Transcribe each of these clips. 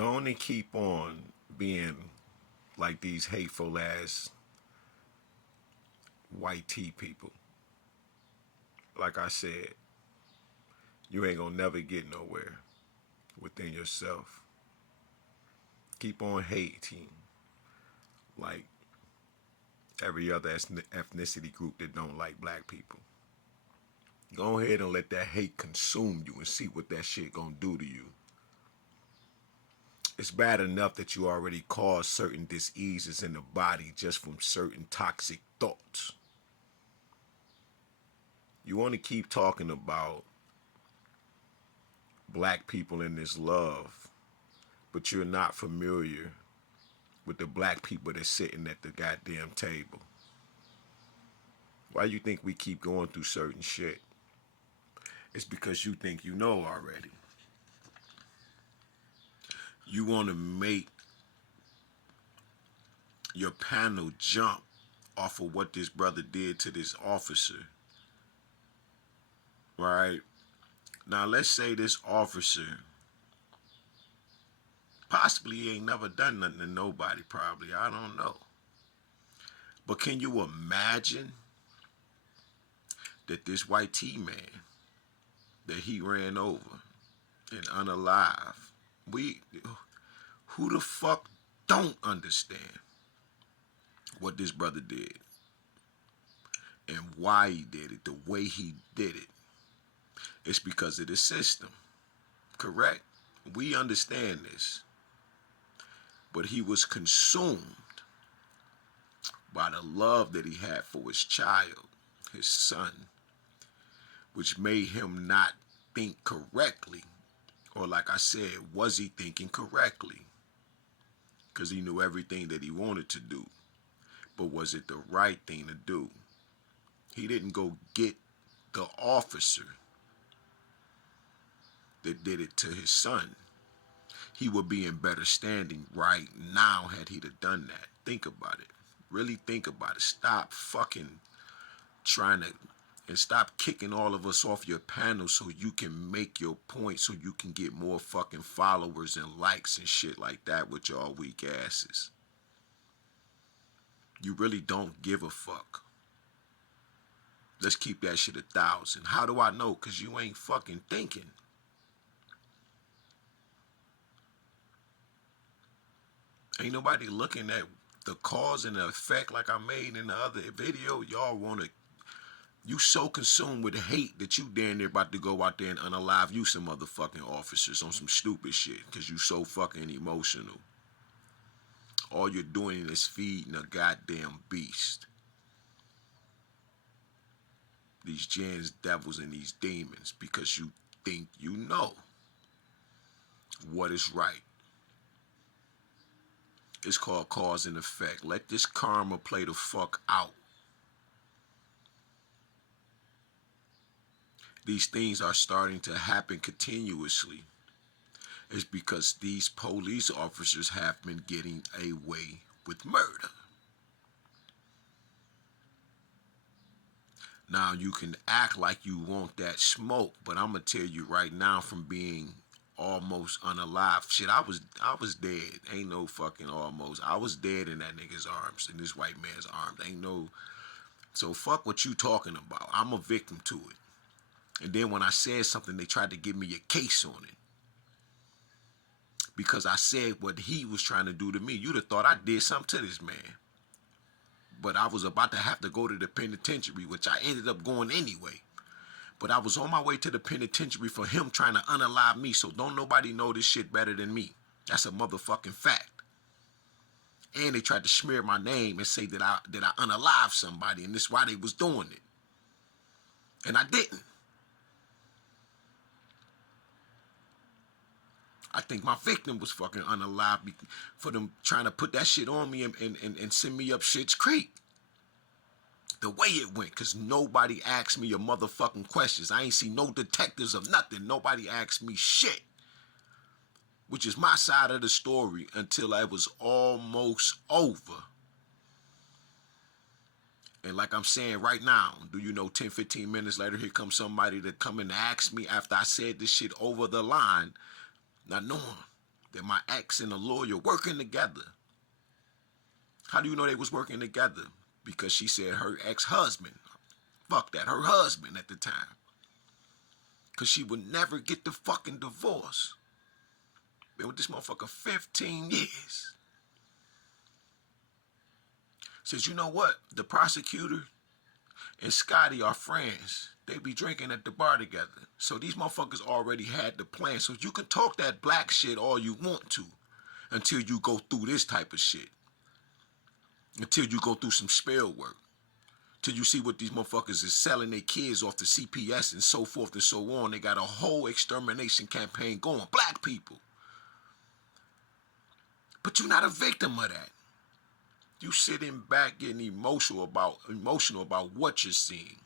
Go on and keep on being like these hateful ass white tea people. Like I said, you ain't gonna never get nowhere within yourself. Keep on hating like every other ethnicity group that don't like black people. Go ahead and let that hate consume you and see what that shit gonna do to you. It's bad enough that you already cause certain diseases in the body just from certain toxic thoughts. You want to keep talking about black people in this love, but you're not familiar with the black people that's sitting at the goddamn table. Why you think we keep going through certain shit? It's because you think you know already. You want to make your panel jump off of what this brother did to this officer. Right? Now let's say this officer possibly ain't never done nothing to nobody, probably. I don't know. But can you imagine that this white T man that he ran over and unalive, who the fuck don't understand what this brother did and why he did it, the way he did it? It's because of the system, correct? We understand this. But he was consumed by the love that he had for his child, his son, which made him not think correctly. Or like I said, was he thinking correctly? Because he knew everything that he wanted to do. But was it the right thing to do? He didn't go get the officer that did it to his son. He would be in better standing right now had he done that. Think about it. Really think about it. Stop fucking trying to, and stop kicking all of us off your panel so you can make your point, so you can get more fucking followers and likes and shit like that with y'all weak asses. You really don't give a fuck. Let's keep that shit 1,000. How do I know? Because you ain't fucking thinking. Ain't nobody looking at the cause and the effect like I made in the other video. Y'all want to, you so consumed with hate that you damn near about to go out there and unalive you some motherfucking officers on some stupid shit because you so fucking emotional. All you're doing is feeding a goddamn beast. These gens, devils, and these demons, because you think you know what is right. It's called cause and effect. Let this karma play the fuck out. These things are starting to happen continuously. It's because these police officers have been getting away with murder. Now you can act like you want that smoke, but I'm gonna tell you right now, from being almost unalive, shit, I was dead. Ain't no fucking almost. I was dead in that nigga's arms, in this white man's arms. Ain't no. So fuck what you talking about. I'm a victim to it. And then when I said something, they tried to give me a case on it because I said what he was trying to do to me. You'd have thought I did something to this man. But I was about to have to go to the penitentiary, which I ended up going anyway. But I was on my way to the penitentiary for him trying to unalive me, so don't nobody know this shit better than me. That's a motherfucking fact. And they tried to smear my name and say that I unalive somebody, and this is why they was doing it. And I didn't. I think my victim was fucking unalive for them trying to put that shit on me and send me up Shit's Creek. The way it went, because nobody asked me a motherfucking questions. I ain't see no detectives or nothing. Nobody asked me shit. Which is my side of the story until I was almost over. And like I'm saying right now, do you know 10, 15 minutes later, here comes somebody to come and ask me after I said this shit over the line, not knowing that my ex and a lawyer working together. How do you know they was working together? Because she said her ex-husband, fuck that, her husband at the time. Because she would never get the fucking divorce. Been with this motherfucker 15 years. Says, you know what? The prosecutor and Scotty are friends. They be drinking at the bar together. So these motherfuckers already had the plan. So you can talk that black shit all you want to until you go through this type of shit. Until you go through some spell work. Till you see what these motherfuckers is selling their kids off to CPS and so forth and so on. They got a whole extermination campaign going. Black people. But you're not a victim of that. You sitting back getting emotional about what you're seeing.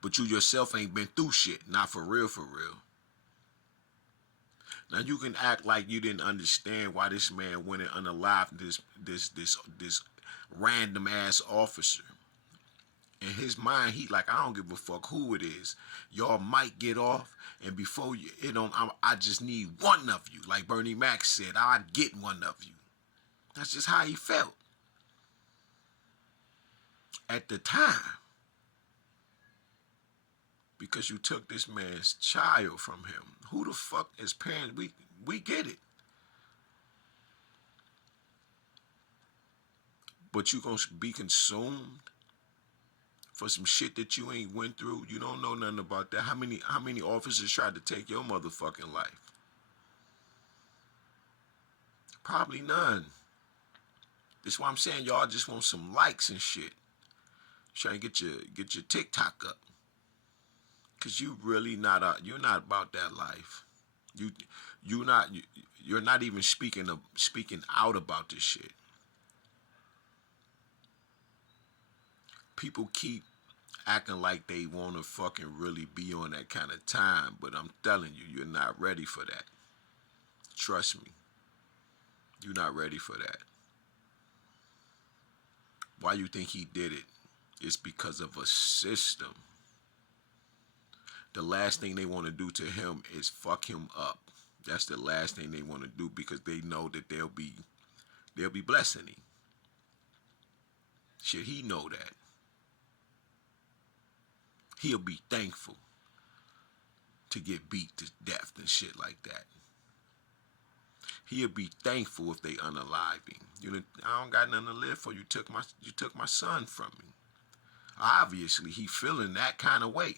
But you yourself ain't been through shit. Not for real, for real. Now you can act like you didn't understand why this man went and unalived this random ass officer. In his mind, he like, I don't give a fuck who it is. Y'all might get off, and before I just need one of you. Like Bernie Mac said, I'd get one of you. That's just how he felt. At the time. Because you took this man's child from him. Who the fuck as parents, we get it. But you gonna be consumed for some shit that you ain't went through? You don't know nothing about that. How many officers tried to take your motherfucking life? Probably none. That's why I'm saying y'all just want some likes and shit. Trying to get your TikTok up. Cause you really you're not about that life. You're not even speaking out about this shit. People keep acting like they want to fucking really be on that kind of time, but I'm telling you, you're not ready for that. Trust me. You're not ready for that. Why you think he did it? It's because of a system. The last thing they want to do to him is fuck him up. That's the last thing they want to do because they know that they'll be blessing him. Shit, he know that. He'll be thankful to get beat to death and shit like that. He'll be thankful if they unalive him. I don't got nothing to live for. You took my son from me. Obviously, he feeling that kind of way.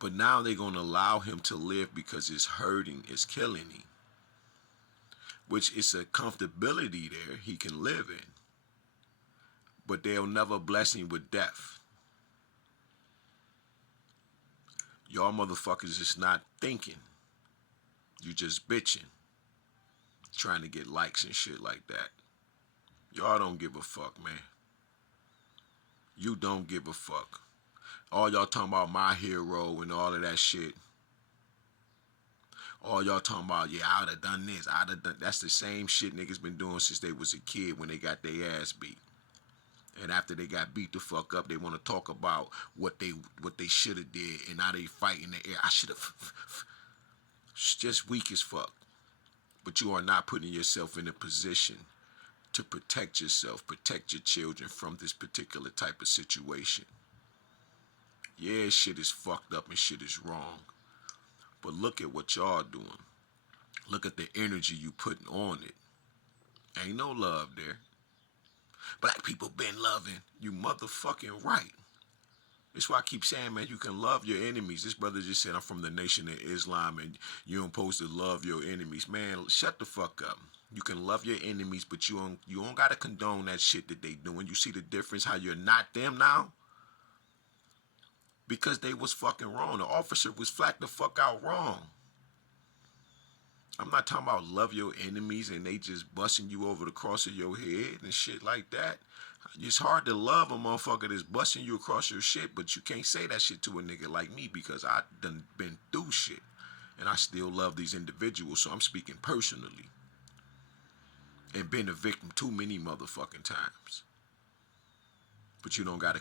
But now they're going to allow him to live because it's hurting, it's killing him. Which is a comfortability there he can live in. But they'll never bless him with death. Y'all motherfuckers is not thinking. You just bitching. Trying to get likes and shit like that. Y'all don't give a fuck, man. You don't give a fuck. All y'all talking about my hero and all of that shit. All y'all talking about, yeah, I would have done this. That's the same shit niggas been doing since they was a kid when they got their ass beat. And after they got beat the fuck up, they want to talk about what they should have did and now they fight in the air. I should have. It's just weak as fuck. But you are not putting yourself in a position to protect yourself, protect your children from this particular type of situation. Yeah, shit is fucked up and shit is wrong. But look at what y'all doing. Look at the energy you putting on it. Ain't no love there. Black people been loving. You motherfucking right. That's why I keep saying, man, you can love your enemies. This brother just said, I'm from the Nation of Islam and you're supposed to love your enemies. Man, shut the fuck up. You can love your enemies, but you don't got to condone that shit that they doing. You see the difference, how you're not them now? Because they was fucking wrong. The officer was flat the fuck out wrong. I'm not talking about love your enemies and they just busting you over the cross of your head and shit like that. It's hard to love a motherfucker that's busting you across your shit, but you can't say that shit to a nigga like me because I done been through shit. And I still love these individuals, so I'm speaking personally. And been a victim too many motherfucking times. But you don't gotta